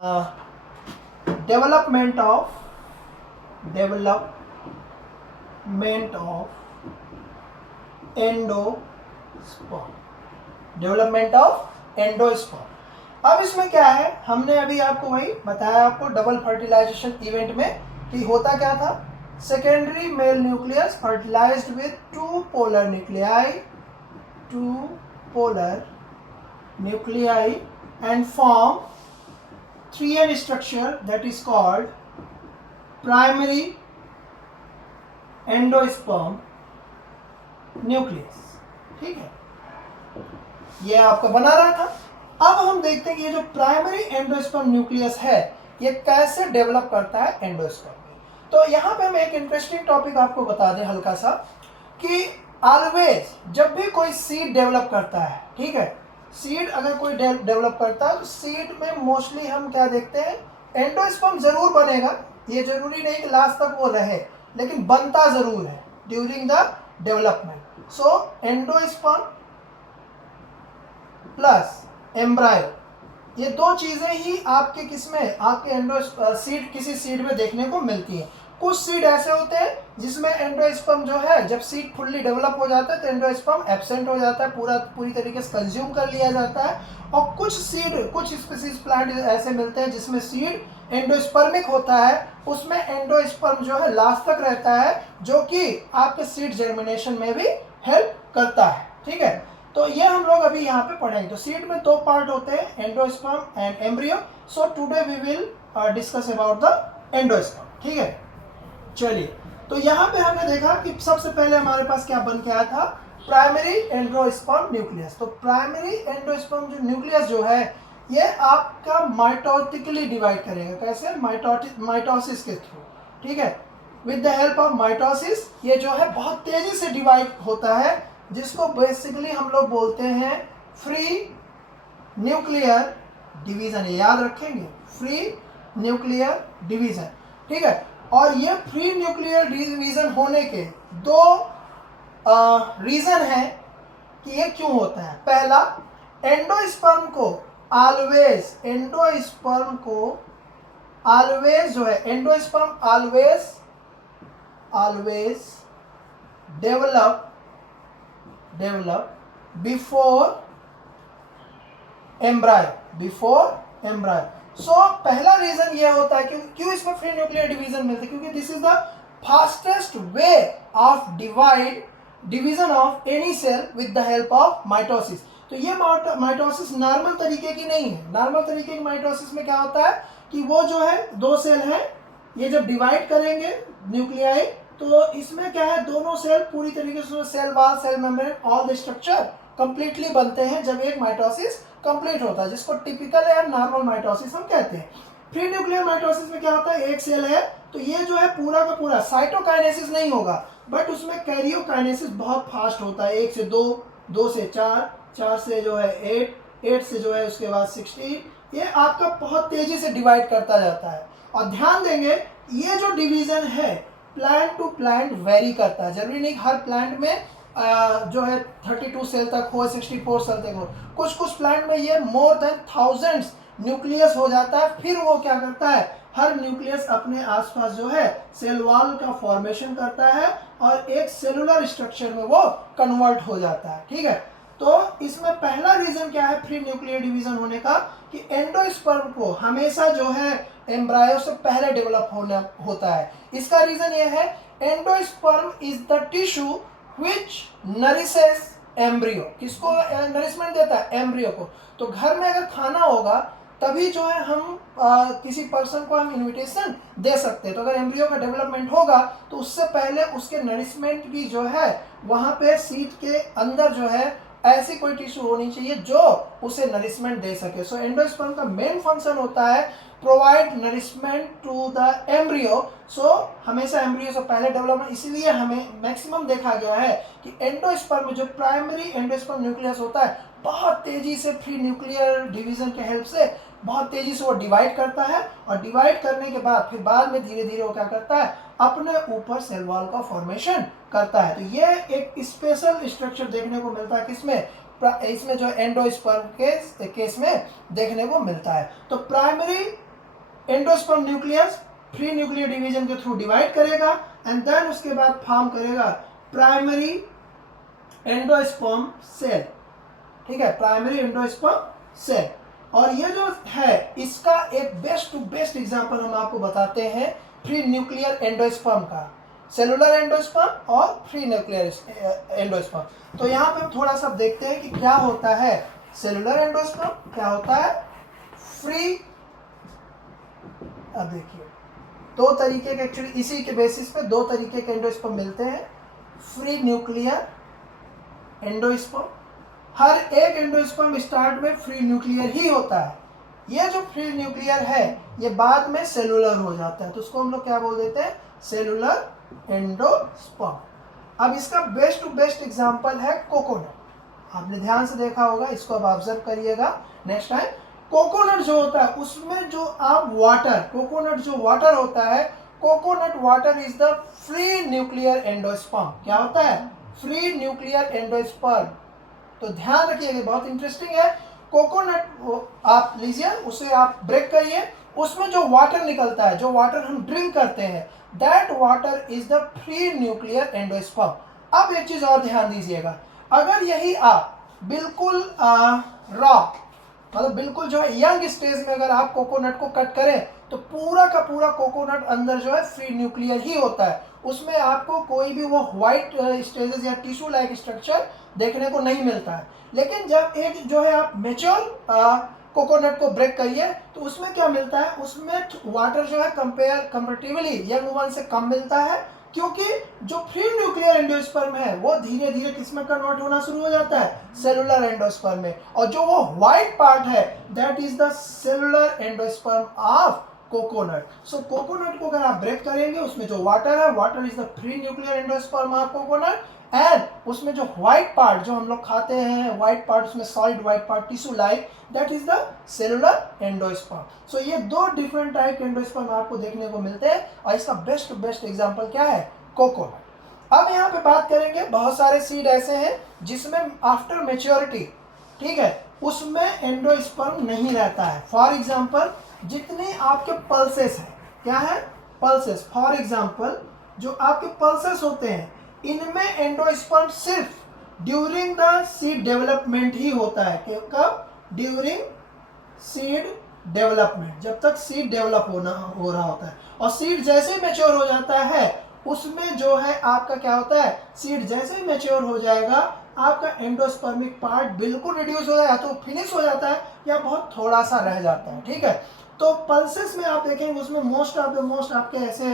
uh, development of endosperm development of endosperm. अब इसमें क्या है, हमने अभी आपको वही बताया आपको डबल फर्टिलाइजेशन इवेंट में कि होता क्या था। Secondary male nucleus fertilized with two polar nuclei and form 3n structure that is called primary endosperm nucleus। ठीक है, ये आपका बना रहा था। अब हम देखते हैं कि ये जो प्राइमरी एंडोस्पर्म न्यूक्लियस है ये कैसे डेवलप करता है एंडोस्पर्म में। तो यहाँ पे हम एक इंटरेस्टिंग टॉपिक आपको बता दें हल्का सा कि ऑलवेज जब भी कोई सीड डेवलप करता है, ठीक है, सीड अगर कोई डेवलप करता है तो सीड में मोस्टली हम क्या देखते हैं, एंडोस्पर्म जरूर बनेगा। ये जरूरी नहीं कि लास्ट तक वो रहे, लेकिन बनता जरूर है during the development. So endosperm plus embryo, ये दो चीजें ही आपके किसमें, आपके सीड किसी सीड में देखने को मिलती हैं। कुछ सीड ऐसे होते हैं जिसमें एंडोस्पर्म जो है जब सीड फुल्ली डेवलप हो जाता है तो एंडोस्पर्म एब्सेंट हो जाता है, पूरी तरीके से कंज्यूम कर लिया जाता है। और कुछ स्पीसीज प्लांट ऐसे मिलते हैं जिसमें सीड एंडोस्पर्मिक होता है, उसमें एंडोस्पर्म जो है लास्ट तक रहता है, जो कि आपके सीड जर्मिनेशन में भी हेल्प करता है। ठीक है, तो ये हम लोग अभी यहाँ पे पढ़ेंगे। तो सीड में दो पार्ट होते हैं, endosperm and embryo. So today we will discuss about the endosperm. ठीक है, चलिए, तो यहाँ पे हमने देखा कि सबसे पहले हमारे पास क्या बन के आया था, प्राइमरी एंडोस्पर्म न्यूक्लियस। तो प्राइमरी एंडोस्पर्म जो न्यूक्लियस जो है ये आपका माइटोटिकली डिवाइड करेगा। कैसे? माइटोसिस के थ्रू। ठीक है, with the help of mitosis ये जो है बहुत तेजी से डिवाइड होता है, जिसको बेसिकली हम लोग बोलते हैं फ्री न्यूक्लियर डिवीजन। याद रखेंगे, फ्री न्यूक्लियर डिवीजन। ठीक है, और ये फ्री न्यूक्लियर डिवीजन होने के दो रीजन है कि ये क्यों होता है। पहला, एंडोस्पर्म को ऑलवेज जो है endosperm always develop before embryo. So पहला रीजन ये होता है कि क्यों इसमें फ्री न्यूक्लियर डिवीजन मिलता है, क्योंकि this is the fastest way of division of any cell with the help of mitosis. तो ये माइटोसिस नॉर्मल तरीके की नहीं है। नॉर्मल तरीके की माइटोसिस में क्या होता है कि वो जो है दो सेल है, ये जब डिवाइड करेंगे न्यूक्लियाई तो इसमें क्या है, दोनों सेल पूरी तरीके से cell wall, cell membrane, all the structure completely बनते हैं जब एक माइटोसिस कंप्लीट होता है, जिसको टिपिकल या नॉर्मल माइटोसिस हम कहते हैं। फ्री न्यूक्लियर माइटोसिस में क्या होता है, एक सेल है तो ये जो है पूरा का पूरा साइटोकाइनेसिस नहीं होगा, बट उसमें कैरियोकाइनेसिस बहुत फास्ट होता है। 1 से 2, 2 से 4, 4 से जो है 8, 8 से जो है उसके बाद 16, ये आपका बहुत तेजी से डिवाइड करता जाता है। और ध्यान देंगे ये जो डिवीजन है प्लांट टू प्लांट वेरी करता है। जरूरी नहीं हर प्लांट में जो है 32 सेल तक हो, 64 सेल तक हो। कुछ प्लांट में ये मोर देन थाउजेंड्स न्यूक्लियस हो जाता है। फिर वो क्या करता है, हर न्यूक्लियस अपने आसपास जो है सेल वॉल का फॉर्मेशन करता है और एक सेलुलर स्ट्रक्चर में वो कन्वर्ट हो जाता है। ठीक है, तो इसमें पहला रीजन क्या है फ्री न्यूक्लियर डिवीजन होने का, कि एंडोस्पर्म को हमेशा जो है एम्ब्रायो से पहले डेवलप होता है। इसका रीजन ये है, endosperm is the tissue which nourishes embryo. किसको नरिशमेंट देता है? एम्ब्रियो को। तो घर में अगर खाना होगा तभी जो है हम किसी पर्सन को हम इनविटेशन दे सकते हैं। तो अगर एम्ब्रियो का डेवलपमेंट होगा तो उससे पहले उसके नरिशमेंट की जो है वहाँ पे सीट के अंदर जो है ऐसी कोई टिश्यू होनी चाहिए जो उसे नरिशमेंट दे सके। सो एंडोस्पर्म का मेन फंक्शन होता है provide nourishment to the embryo. So हमेशा एम्ब्रियो से पहले डेवलपमेंट, इसीलिए हमें मैक्सिमम देखा गया है कि एंडोस्पर्म जो प्राइमरी एंडोस्पर्म न्यूक्लियस होता है बहुत तेजी से फ्री न्यूक्लियर डिवीजन के हेल्प से बहुत तेजी से वो डिवाइड करता है, और डिवाइड करने के बाद फिर बाद में धीरे धीरे वो क्या करता है, अपने ऊपर सेल वॉल का फॉर्मेशन करता है। तो ये एक स्पेशल स्ट्रक्चर देखने को मिलता है किसमें, इसमें जो एंडोस्पर्म के केस में देखने को मिलता है। तो primary endosperm nucleus free nuclear division के थ्रू डिवाइड करेगा एंड देन उसके बाद फॉर्म करेगा प्राइमरी एंडोस्पर्म सेल। ठीक है, प्राइमरी एंडोस्पर्म सेल। और ये जो है इसका एक बेस्ट टू बेस्ट एग्जांपल हम आपको बताते हैं फ्री न्यूक्लियर एंडोस्पर्म का, सेलुलर एंडोस्पर्म और फ्री न्यूक्लियर एंडोस्पर्म। तो यहाँ पे हम थोड़ा सा देखते हैं कि क्या होता है सेलुलर एंडोस्पर्म, क्या होता है फ्री। अब देखिए दो तरीके के, एक्चुअली इसी के बेसिस पे दो तरीके के एंडोस्पर्म मिलते हैं, फ्री न्यूक्लियर एंडोस्पर्म। हर एक एंडोस्पर्म स्टार्ट में फ्री न्यूक्लियर ही होता है। ये जो फ्री न्यूक्लियर है ये बाद में सेलुलर हो जाता है, तो उसको हम लोग क्या बोल देते हैं, सेलुलर एंडोस्पर्म। अब इसका बेस्ट टू बेस्ट एग्जांपल है कोकोनट। आपने ध्यान से देखा होगा, इसको अब ऑब्जर्व करिएगा नेक्स्ट टाइम। कोकोनट जो होता है उसमें जो आप वाटर, कोकोनट जो वाटर होता है, coconut water is the free nuclear endosperm. क्या होता है, फ्री न्यूक्लियर एंडोस्पर्म। तो ध्यान रखिएगा, बहुत इंटरेस्टिंग है। कोकोनट आप लीजिए, उसे आप ब्रेक करिए, उसमें जो वाटर निकलता है, जो वाटर हम ड्रिंक करते हैं, that water is the free nuclear endosperm. अब एक चीज और ध्यान दीजिएगा, अगर यही आप बिल्कुल रॉ, मतलब बिल्कुल जो है यंग स्टेज में अगर आप कोकोनट को कट करें तो पूरा का पूरा कोकोनट अंदर जो है फ्री न्यूक्लियर ही होता है, उसमें आपको कोई भी वो व्हाइट स्टेजेस या टिश्यू लाइक स्ट्रक्चर देखने को नहीं मिलता है। लेकिन जब एक जो है आप मेच्योर कोकोनट को ब्रेक करिए तो उसमें क्या मिलता है, उसमें वाटर जो है कंपेरेटिवली यंग वन से कम मिलता है, क्योंकि जो फ्री न्यूक्लियर एंडोस्पर्म है वो धीरे धीरे किसमें कन्वर्ट होना शुरू हो जाता है, सेलुलर एंडोस्पर्म में। और जो वो व्हाइट पार्ट है that is the cellular endosperm of coconut. So coconut को अगर आप ब्रेक करेंगे, उसमें जो वाटर है, water is the free nuclear endosperm of coconut, and उसमें जो व्हाइट पार्ट जो हम लोग खाते हैं, व्हाइट पार्ट, उसमें solid white part tissue like, that is the cellular endosperm. So ये दो डिफरेंट टाइप के एंडोस्पर्म आपको देखने को मिलते हैं, और इसका बेस्ट बेस्ट एग्जांपल क्या है, कोकोनट। अब यहाँ पे बात करेंगे, बहुत सारे सीड ऐसे हैं जिसमें आफ्टर मैच्योरिटी, ठीक है, उसमें एंडोस्पर्म नहीं रहता है। फॉर एग्जाम्पल जितने आपके पल्सेस हैं, क्या है, पल्सेस, फॉर एग्जाम्पल जो आपके पल्सेस होते हैं इनमें एंडोस्पर्म सिर्फ ड्यूरिंग द सीड डेवलपमेंट ही होता है। कब, ड्यूरिंग सीड डेवलपमेंट, जब तक सीड डेवलप हो रहा होता है। और सीड जैसे ही मैच्योर हो जाता है उसमें जो है आपका क्या होता है, सीड जैसे ही मैच्योर हो जाएगा आपका एंडोस्पर्मिक पार्ट बिल्कुल रिड्यूस हो जाए, तो फिनिश हो जाता है या बहुत थोड़ा सा रह जाता है। ठीक है, तो पल्सेस में आप देखेंगे उसमें मोस्ट ऑफ द मोस्ट आपके ऐसे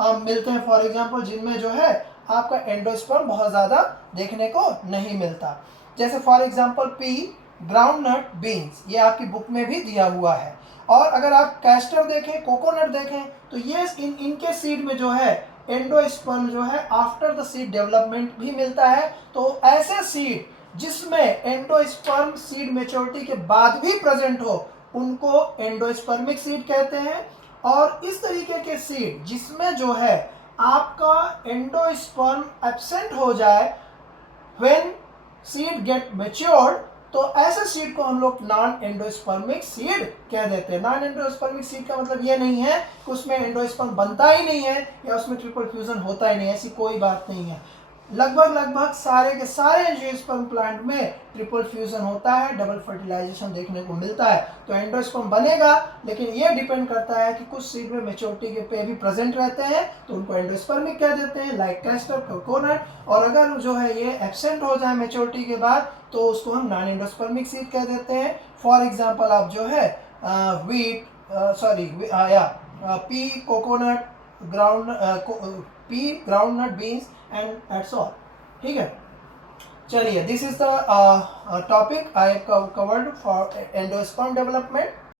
मिलते हैं, फॉर एग्जांपल जिनमें जो है आपका एंडोस्पर्म बहुत ज़्यादा देखने को नहीं मिलता। जैसे for example P, groundnut, beans, ये आपकी बुक में भी दिया हुआ है। और अगर आप कैस्टर देखें, कोकोनट देखें, तो ये इनके सीड में जो है एंडोस्पर्म जो है आफ्टर द सीड डेवलपमेंट भी मिलता है। तो ऐसे सीड जिसमें एंडोस्पर्म सीड मैच्योरिटी के बाद भी प्रेजेंट हो उनको एंडोस्पर्मिक सीड कहते हैं। और इस तरीके के सीड जिसमें जो है आपका एंडोस्पर्म एब्सेंट हो जाए व्हेन सीड गेट मैच्योर्ड, तो ऐसे सीड को हम लोग नॉन एंडोस्पर्मिक सीड कह देते हैं। नॉन एंडोस्पर्मिक सीड का मतलब ये नहीं है कि उसमें एंडोस्पर्म बनता ही नहीं है या उसमें ट्रिपल फ्यूजन होता ही नहीं है, ऐसी कोई बात नहीं है। लगभग सारे के सारे एंजियोस्पर्म प्लांट में ट्रिपल फ्यूजन होता है, डबल फर्टिलाइजेशन देखने को मिलता है। तो एंडोस्पर्म बनेगा, लेकिन ये डिपेंड करता है कि कुछ सीड में मैच्योरिटी के पे भी प्रेजेंट रहते हैं तो उनको एंडोस्पर्मिक कह देते हैं, लाइक कैस्टर, कोकोनट। और अगर जो है ये एब्सेंट हो जाए मैच्योरिटी के बाद तो उसको हम नॉन एंडोस्पर्मिक सीड कह देते हैं। फॉर एग्जाम्पल आप जो है wheat, P, coconut, P, groundnut, beans and that's all. ठीक है, चलिए, this is the topic I have covered for endosperm development.